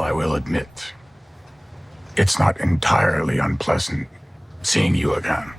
Well, I will admit, it's not entirely unpleasant seeing you again.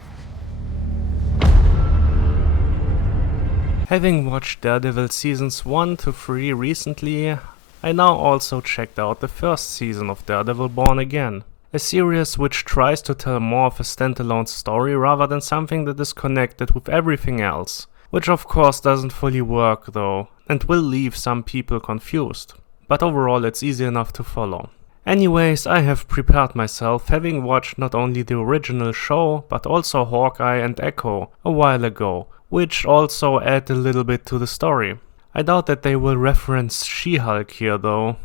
Having watched Daredevil seasons 1 to 3 recently, I now also checked out the first season of Daredevil Born Again, a series which tries to tell more of a standalone story rather than something that is connected with everything else, which of course doesn't fully work though, and will leave some people confused, but overall it's easy enough to follow. Anyways, I have prepared myself, having watched not only the original show, but also Hawkeye and Echo a while ago, which also add a little bit to the story. I doubt that they will reference She-Hulk here though,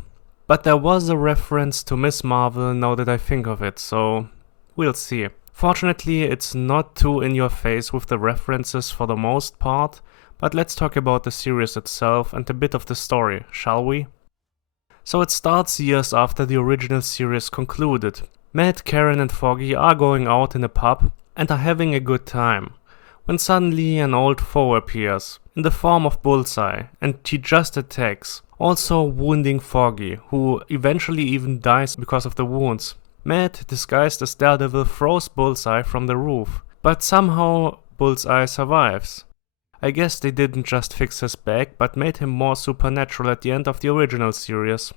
but there was a reference to Miss Marvel now that I think of it, so we'll see. Fortunately, it's not too in your face with the references for the most part, but let's talk about the series itself and a bit of the story, shall we? So it starts years after the original series concluded. Matt, Karen and Foggy are going out in a pub and are having a good time, when suddenly an old foe appears, in the form of Bullseye, and he just attacks, also wounding Foggy, who eventually even dies because of the wounds. Matt, disguised as Daredevil, throws Bullseye from the roof, but somehow Bullseye survives. I guess they didn't just fix his back, but made him more supernatural at the end of the original series.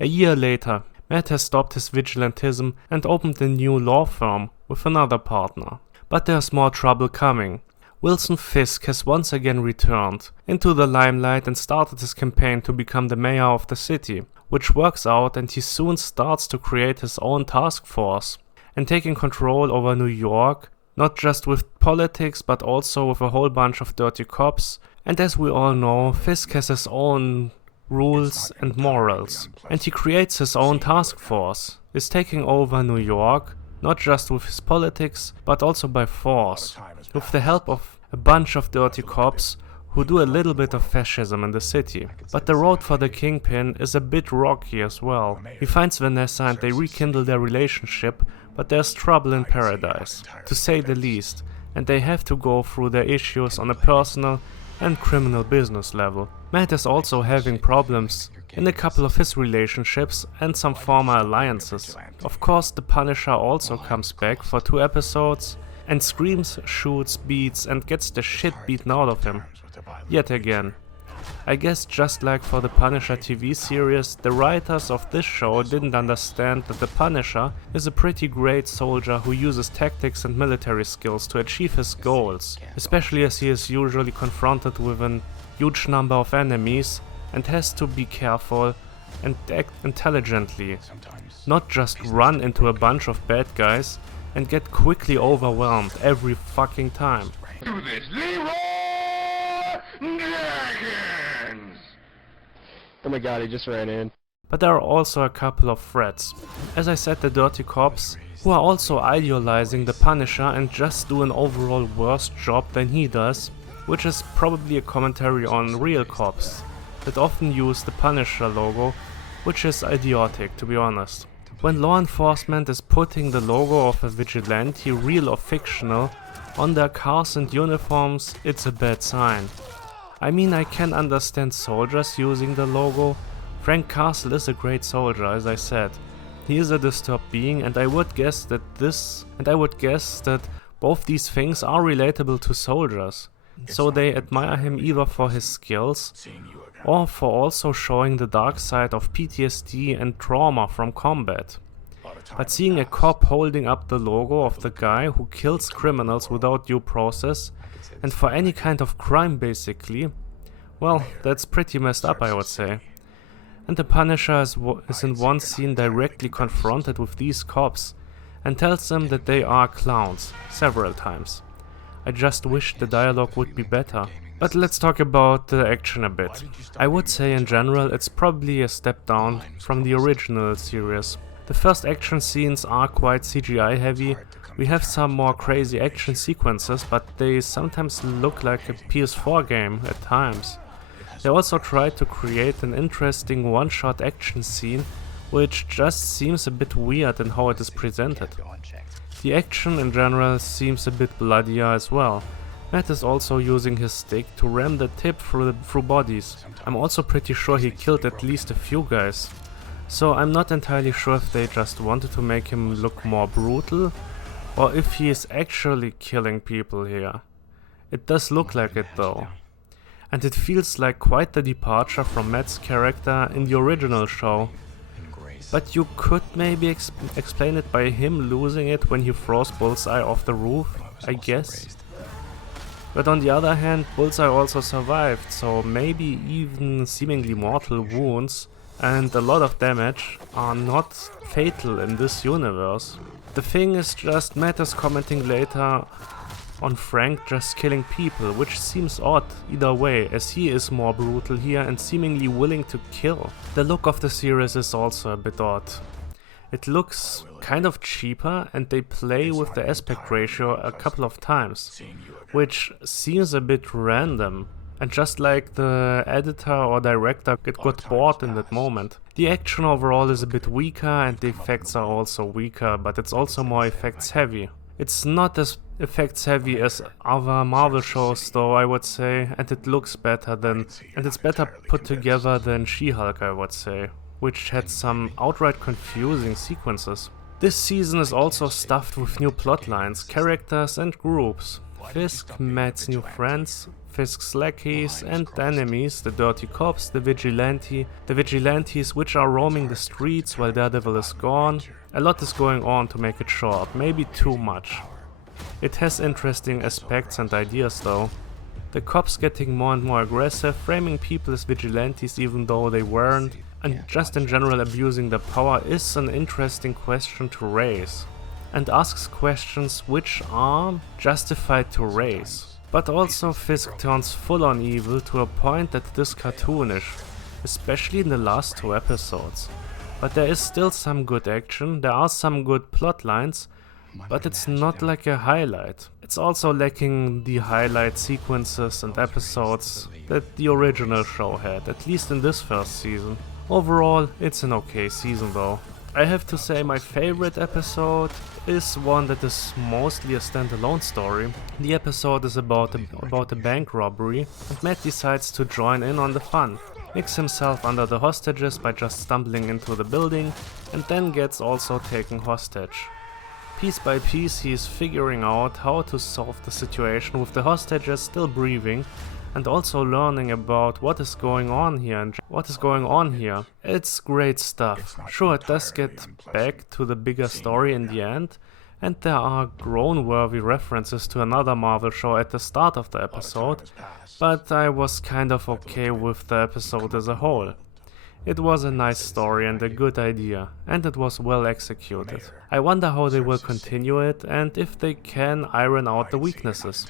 A year later, Matt has stopped his vigilantism and opened a new law firm with another partner. But there's more trouble coming. Wilson Fisk has once again returned into the limelight and started his campaign to become the mayor of the city, which works out, and he soon starts to create his own task force and taking control over New York, not just with politics but also with a whole bunch of dirty cops. And as we all know, Fisk has his own rules and morals, and he creates his own task force, is taking over New York, not just with his politics, but also by force, with the help of a bunch of dirty cops who do a little bit of fascism in the city. But the road for the Kingpin is a bit rocky as well. He finds Vanessa and they rekindle their relationship, but there's trouble in paradise, to say the least, and they have to go through their issues on a personal and criminal business level. Matt is also having problems in a couple of his relationships and some former alliances. Of course, the Punisher also comes back for 2 episodes and screams, shoots, beats and gets the shit beaten out of him. Yet again. I guess just like for the Punisher TV series, the writers of this show didn't understand that the Punisher is a pretty great soldier who uses tactics and military skills to achieve his goals, especially as he is usually confronted with a huge number of enemies and has to be careful and act intelligently, not just run into a bunch of bad guys and get quickly overwhelmed every fucking time. Do this, Leroy Dragons! Oh my god, he just ran in. But there are also a couple of threats. As I said, the dirty cops, who are also idealizing the Punisher and just do an overall worse job than he does, which is probably a commentary on real cops that often use the Punisher logo, which is idiotic to be honest. When law enforcement is putting the logo of a vigilante, real or fictional, on their cars and uniforms, it's a bad sign. I mean, I can understand soldiers using the logo. Frank Castle is a great soldier, as I said. He is a disturbed being, and I would guess that both these things are relatable to soldiers. So they admire him either for his skills or for also showing the dark side of PTSD and trauma from combat. But seeing a cop holding up the logo of the guy who kills criminals without due process and for any kind of crime basically, well, that's pretty messed up, I would say. And the Punisher is in one scene directly confronted with these cops and tells them that they are clowns several times. I just wish the dialogue would be better. But let's talk about the action a bit. I would say in general it's probably a step down from the original series. The first action scenes are quite CGI heavy. We have some more crazy action sequences, but they sometimes look like a PS4 game at times. They also tried to create an interesting one-shot action scene, which just seems a bit weird in how it is presented. The action in general seems a bit bloodier as well. Matt is also using his stick to ram the tip through bodies. I'm also pretty sure he killed at least a few guys. So I'm not entirely sure if they just wanted to make him look more brutal, or if he is actually killing people here. It does look like it though. And it feels like quite the departure from Matt's character in the original show. But you could maybe explain it by him losing it when he throws Bullseye off the roof, I guess. But on the other hand, Bullseye also survived, so maybe even seemingly mortal wounds and a lot of damage are not fatal in this universe. The thing is just Matt is commenting later on Frank just killing people, which seems odd either way, as he is more brutal here and seemingly willing to kill. The look of the series is also a bit odd. It looks kind of cheaper and they play with the aspect ratio a couple of times, which seems a bit random. And just like the editor or director got bored in that moment. The action overall is a bit weaker and the effects are also weaker, but it's also more effects heavy. It's not as effects heavy as other Marvel shows though, I would say, and it looks better and it's better put together than She-Hulk, I would say, which had some outright confusing sequences. This season is also stuffed with new plotlines, characters and groups. Fisk, Matt's new friends, Fisk's lackeys and enemies, the dirty cops, the vigilantes which are roaming the streets while Daredevil is gone. A lot is going on to make it short, maybe too much. It has interesting aspects and ideas though. The cops getting more and more aggressive, framing people as vigilantes even though they weren't, and just in general abusing their power is an interesting question to raise. And asks questions which are justified to raise. But also Fisk turns full on evil to a point that it is cartoonish, especially in the last 2 episodes. But there is still some good action, there are some good plot lines, but it's not like a highlight. It's also lacking the highlight sequences and episodes that the original show had, at least in this first season. Overall, it's an okay season though. I have to say my favorite episode is one that is mostly a standalone story. The episode is about a bank robbery and Matt decides to join in on the fun. Mix himself under the hostages by just stumbling into the building and then gets also taken hostage. Piece by piece he is figuring out how to solve the situation with the hostages still breathing and also learning about what is going on here. It's great stuff. Sure, it does get back to the bigger story in the end, and there are groan-worthy references to another Marvel show at the start of the episode, but I was kind of okay with the episode as a whole. It was a nice story and a good idea, and it was well executed. I wonder how they will continue it and if they can iron out the weaknesses.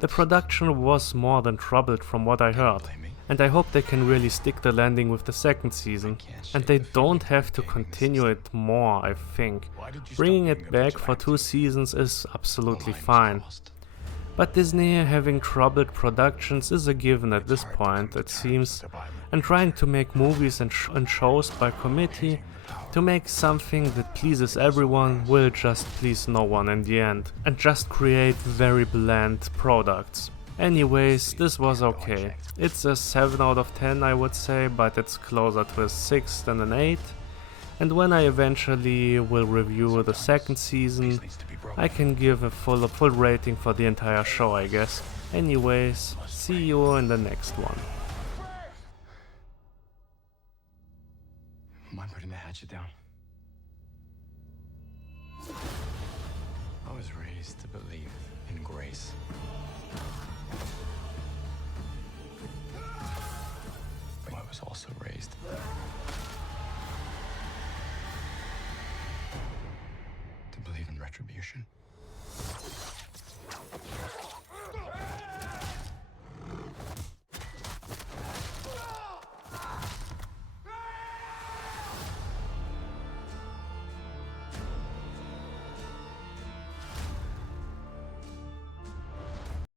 The production was more than troubled from what I heard, and I hope they can really stick the landing with the second season, and they don't have to continue it more, I think. Bringing it back for 2 seasons is absolutely fine. But Disney having troubled productions is a given at this point, it seems, and trying to make movies and shows by committee to make something that pleases everyone will just please no one in the end, and just create very bland products. Anyways, this was okay. It's a 7 out of 10 I would say, but it's closer to a 6 than an 8. And when I eventually will review the second season, I can give a full rating for the entire show, I guess. Anyways, see you in the next one. Mind putting the hatchet down? I was raised to believe in grace. But I was also raised to believe in retribution.